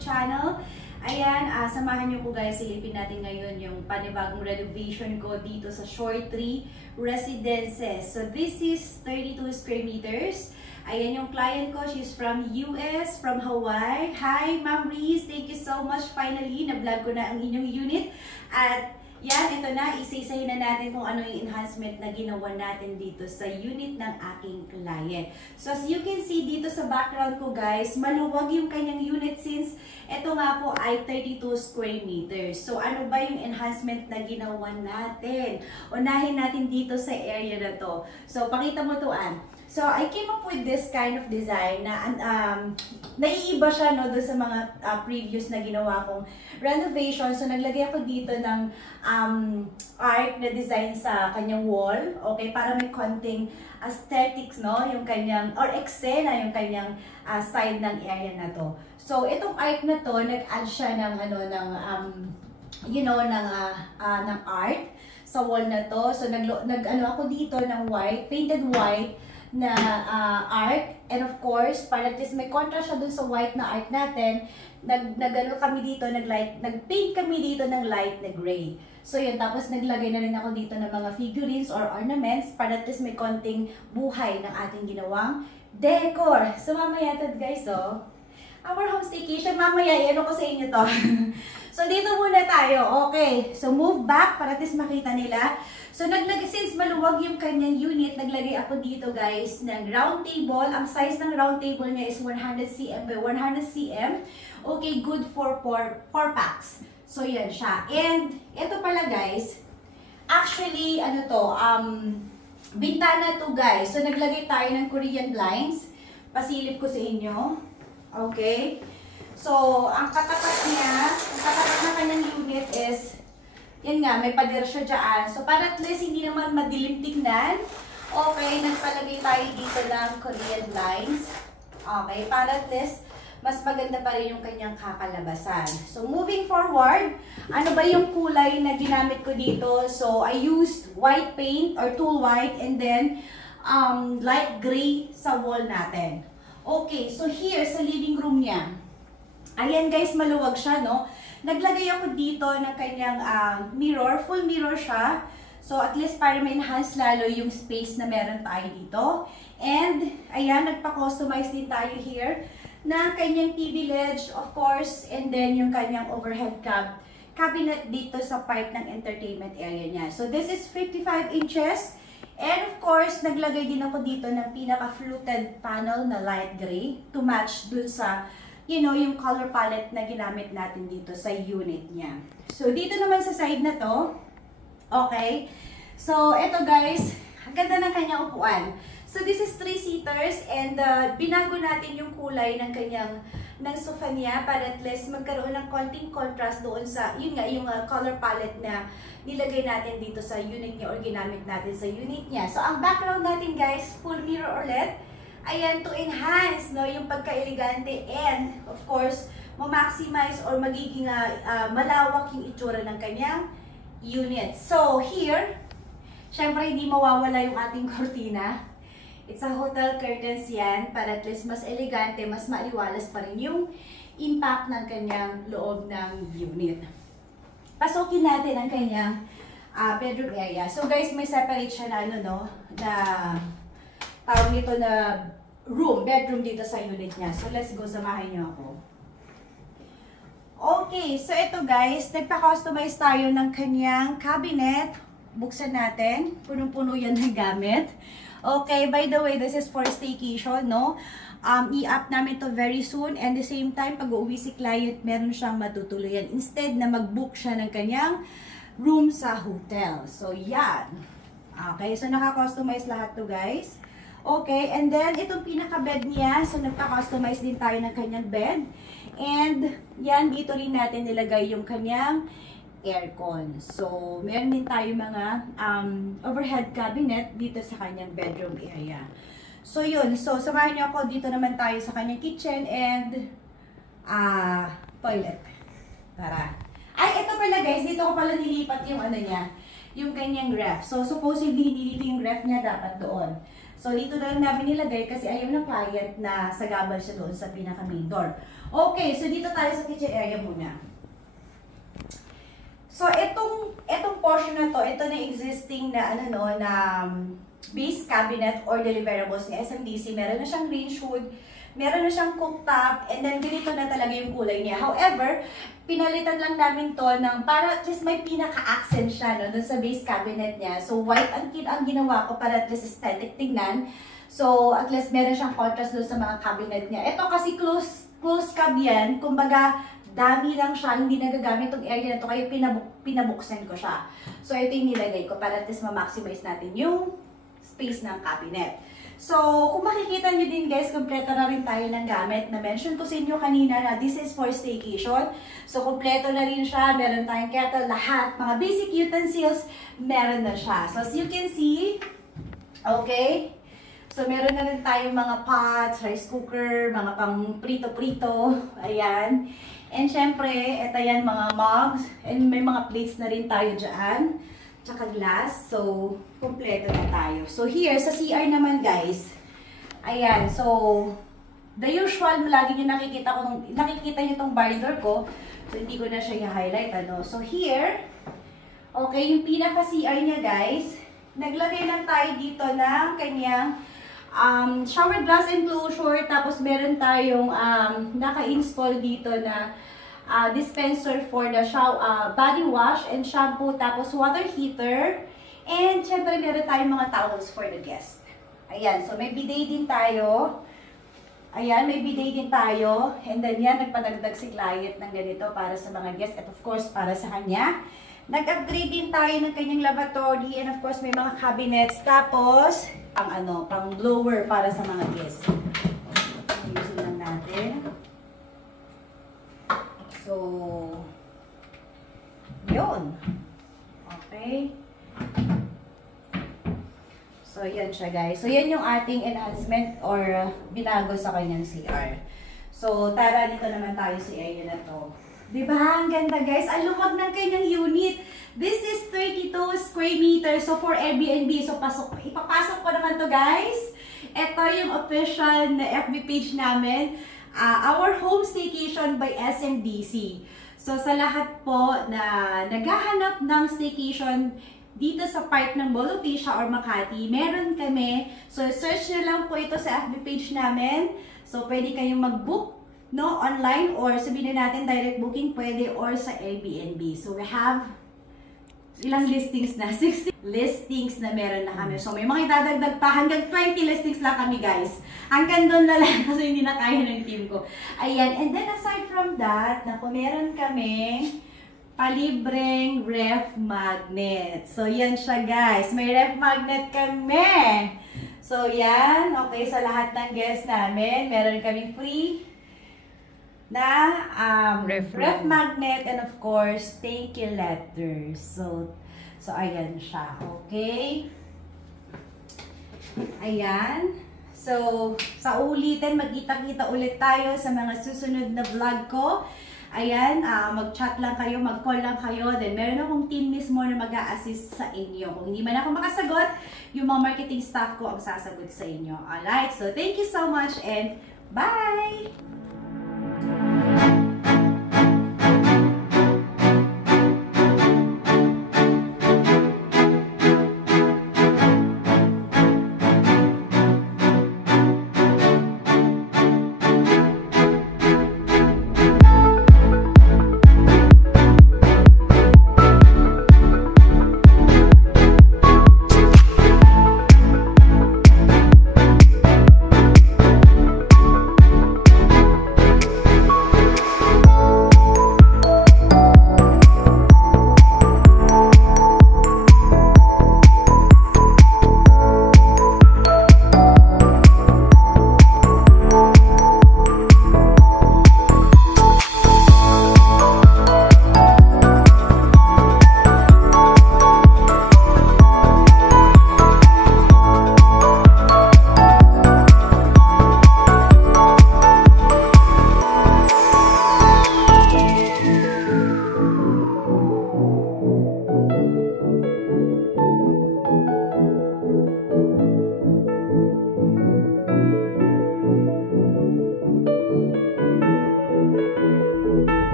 channel. Ayan, samahan niyo po guys, silipin natin ngayon yung panibagong renovation ko dito sa Shore Tree Residences. So this is 32 square meters. Ayan yung client ko, she's from US, from Hawaii. Hi Ma'am Reese, thank you so much. Finally, na-vlog ko na ang inyong unit. At yan, ito na, isa-isahin na natin kung ano yung enhancement na ginawa natin dito sa unit ng aking client. So as you can see dito sa background ko guys, maluwag yung kanyang unit since ito nga po ay 32 square meters. So ano ba yung enhancement na ginawa natin? Unahin natin dito sa area na to. So pakita mo to, Ann. So, I came up with this kind of design na naiiba siya no, doon sa mga previous na ginawa kong renovation. So, naglagay ako dito ng art na design sa kanyang wall. Okay, para may konting aesthetics, no? Yung kanyang, or eksena, yung kanyang side ng area na to. So, itong art na to, nag-add siya ng, ng art sa wall na to. So, ako dito ng white, painted white, na art, and of course para at least may contrast siya dun sa white na art natin, nag-paint kami dito ng light na gray. So yun, tapos naglagay na rin ako dito ng mga figurines or ornaments para at least may konting buhay ng ating ginawang decor. So mamaya to guys, our home staycation, mamaya ano ko sa inyo to. So dito muna tayo, okay, so move back para at least makita nila. So, since maluwag yung kanyang unit, naglagay ako dito guys ng round table. Ang size ng round table niya is 100 cm by 100 cm. Okay, good for 4 packs. So, yan siya. And, ito pala guys, actually, bintana to guys. So, naglagay tayo ng Korean blinds. Pasilip ko sa inyo. Okay. So, ang katapat ng kanyang unit is yan nga, may pader siya dyan. So, para at least hindi naman madilim tignan, okay, nagpalagay tayo dito ng Korean blinds. Okay, para at least mas maganda pa rin yung kanyang kakalabasan. So, moving forward, ano ba yung kulay na ginamit ko dito? So, I used white paint or tool white and then light gray sa wall natin. Okay, so here sa living room niya, ayan guys, maluwag siya, no? Naglagay ako dito ng kanyang mirror, full mirror siya. So at least para ma-enhance lalo yung space na meron tayo dito. And ayan, nagpa-customize din tayo here ng kanyang TV ledge, of course, and then yung kanyang overhead cabinet dito sa part ng entertainment area niya. So this is 55 inches. And of course, naglagay din ako dito ng pinaka-fluted panel na light gray to match dun sa yung color palette na ginamit natin dito sa unit niya. So, dito naman sa side na to, okay. So, eto guys, ang ganda ng kanyang upuan. So, this is 3-seaters and binago natin yung kulay ng kanyang sofa niya para at least magkaroon ng konting contrast doon sa, yung color palette na nilagay natin dito sa unit niya or ginamit natin sa unit niya. So, ang background natin guys, full mirror ulit. Ayan, to enhance yung pagka-elegante and of course, ma-maximize or magiging malawak yung itsura ng kanyang unit. So here, syempre hindi mawawala yung ating kortina. It's a hotel curtains yan para at least mas elegante, mas maaliwalas pa rin yung impact ng kanyang loob ng unit. Pasukin natin ang kanyang bedroom area. So guys, may separate siya na tawag nito na bedroom dito sa unit niya. So, let's go, samahan niyo ako. Okay, so ito guys, nagpa-customize tayo ng kanyang cabinet. Buksan natin. Punong-puno yan ng gamit. Okay, by the way, this is for staycation, no? I-up namin to very soon and the same time, pag uuwi si client, meron siyang matutuluyan. Instead na mag-book siya ng kanyang room sa hotel. So, yan. Okay, so naka-customize lahat to guys. Okay, and then itong pinaka-bed niya, so nagpa-customize din tayo ng kanyang bed. And yan, dito rin natin nilagay yung kanyang aircon. So, meron din tayo mga overhead cabinet dito sa kanyang bedroom area. So, yun. So, samahan niyo ako. Dito naman tayo sa kanyang kitchen and toilet. Tara. Ay, ito pala guys, dito ko pala nilipat yung niya, yung kanyang ref. So, supposedly, hindi dito yung ref niya, dapat doon. So, dito na lang namin nilagay kasi ayaw ng client na sagabal siya doon sa pinaka main door. Okay, so dito tayo sa kitchen area muna. So, itong portion na to, ito na existing na, base cabinet or deliverables ni SMDC. Meron na siyang range hood, meron na siyang cooktop, and then ganito na talaga yung kulay niya. However, pinalitan lang namin to ng para at least may pinaka-accent siya no, dun sa base cabinet niya. So, white ang ginawa ko para at least aesthetic tingnan. So, at least meron siyang contrast dun sa mga cabinet niya. Ito kasi close cab yan. Kumbaga, dami lang siya. Hindi nagagamit itong area na to kaya pinabuksan ko siya. So, ito yung nilagay ko para at least ma-maximize natin yung space ng cabinet. So, kung makikita nyo din guys, kompleto na rin tayo ng gamit. Na-mention ko sa inyo kanina na this is for staycation. So, kompleto na rin siya. Meron tayong kettle, lahat. Mga basic utensils, meron na siya. So, as you can see, okay? So, meron na rin tayong mga pots, rice cooker, mga pang prito-prito. Ayan. And syempre, ito yan mga mugs. And may mga plates na rin tayo dyan. Tsaka glass. So, kompleto na tayo. So, here, sa CR naman, guys. Ayan. So, the usual, lagi nyo nakikita nyo itong binder ko. So, hindi ko na siya i-highlight, ano. So, here, okay, yung pinaka-CR niya, guys. Naglagay lang tayo dito ng kanyang shower glass enclosure. Tapos, meron tayong naka-install dito na dispenser for the body wash and shampoo, tapos water heater, and syempre meron tayong mga towels for the guest. Ayan, so may bidet din tayo. Ayan, may bidet din tayo. And then yan, nagpadagdag si client ng ganito para sa mga guest at of course para sa kanya. Nag-upgrade din tayo ng kanyang lavatory and of course may mga cabinets. Tapos, pang blower para sa mga guest. Ayusin lang natin. So, yun. Okay. So, yan siya guys. So, yan yung ating enhancement or binago sa kanyang CR. So, tara dito naman tayo sa area na to. Diba? Ang ganda guys. Ang lumag ng kanyang unit. This is 32 square meters. So, for Airbnb. So, ipapasok ko naman to guys. Ito yung official na FB page namin. Our Home Staycation by SMDC. So, sa lahat po na naghahanap ng staycation dito sa part ng Mall of Asia or Makati, meron kami. So, search nyo lang po ito sa FB page namin. So, pwede kayong mag-book no, online or sabihin natin direct booking pwede or sa Airbnb. So, we have ilang listings na? 60 listings na meron na kami. So, may mga idadagdag pa. Hanggang 20 listings lang kami, guys. Hanggang doon na lang kasi hindi na kaya ng team ko. Ayan. And then, aside from that, meron kami palibreng ref magnet. So, yan siya, guys. May ref magnet kami. So, yan. Okay, sa lahat ng guests namin, meron kami free na ref magnet and of course thank you letters. So ayan siya. Okay, ayan. So sa ulitin, magkita-kita ulit tayo sa mga susunod na vlog ko. Ayan, mag-chat lang kayo, mag-call lang kayo. Then meron akong team mismo na mag-a-assist sa inyo. Kung hindi man ako makasagot, yung mga marketing staff ko ang sasagot sa inyo. Alright, so thank you so much and bye!